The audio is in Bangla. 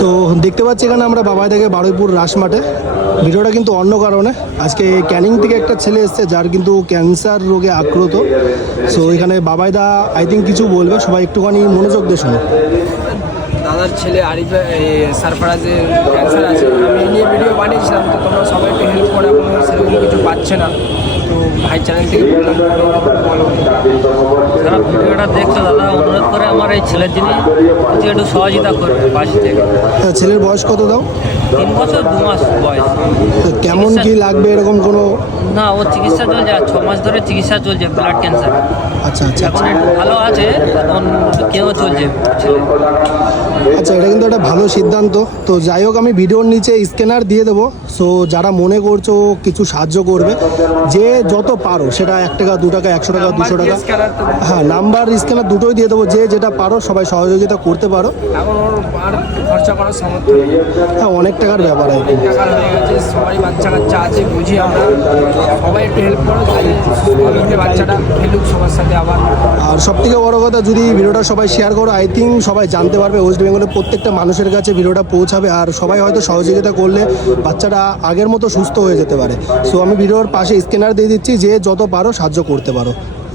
সো দেখতে পাচ্ছি এখানে আমরা বাবাই থেকে বারুইপুর রাস মাঠে। ভিডিওটা কিন্তু অন্য কারণে, আজকে ক্যানিং থেকে একটা ছেলে এসছে যার কিন্তু ক্যান্সার রোগে আক্রান্ত। সো এখানে বাবাইদা আই থিঙ্ক কিছু বলবে, সবাই একটুখানি মনোযোগ দিয়ে শোনো। দাদার ছেলে আরিফ সারফারাজের ক্যান্সার আছে, আমি এই নিয়ে ভিডিও বানিয়েছিলাম, তো তোমরা সবাই একটু হেল্প করে, এখনো সেরকম কিছু পাচ্ছে না, তো ভাই চ্যানেল থেকে বললাম বলো। যারা ভিডিওটা দেখছো দাদা, অনুরোধ করে আমার এই ছেলের যিনি যে একটু সহযোগিতা করবে পাশে থেকে। ছেলের বয়স কত দাও? 3 বছর 2 মাস বয়স। কেমন কি লাগবে এরকম কোনো? না, ওর চিকিৎসা চলছে, আর 6 মাস ধরে চিকিৎসা চলছে ব্লাড ক্যান্সার। আচ্ছা আচ্ছা এখন একটু ভালো আছে, এখন কেউ চলছে ছেলে। আচ্ছা, এটা কিন্তু একটা ভালো সিদ্ধান্ত। তো যাই হোক, আমি ভিডিওর নিচে স্ক্যানার দিয়ে দেবো। সো যারা মনে করছো কিছু সাহায্য করবে, যে যত পারো, সেটা 1 টাকা 2 টাকা 100 টাকা 200 টাকা, হ্যাঁ নাম্বার স্ক্যানার দুটোই দিয়ে দেবো। যে যেটা পারো সবাই সহযোগিতা করতে পারো। এখন ওর আর খরচা করার সামর্থ্য নেই, হ্যাঁ অনেক টাকার ব্যাপার আর কি। টাকা হয়ে গেছে, সবারই বাচ্চা কাচ্চা আছে, বুঝি আমরা, সবাই একটু হেল্প করো, যাতে বাচ্চাটা খেলুক সবার সাথে আবার। আর সব থেকে বড় কথা, যদি ভিডিওটা সবাই শেয়ার করো, আই থিঙ্ক সবাই জানতে পারবে, ওয়েস্ট বেঙ্গলের প্রত্যেকটা মানুষের কাছে ভিডিওটা পৌঁছাবে, আর সবাই হয়তো সহযোগিতা করলে বাচ্চাটা আগের মতো সুস্থ হয়ে যেতে পারে। সো আমি ভিডিওর পাশে স্ক্যানার দিয়ে দিচ্ছি, যে যত পারো সাহায্য করতে পারো।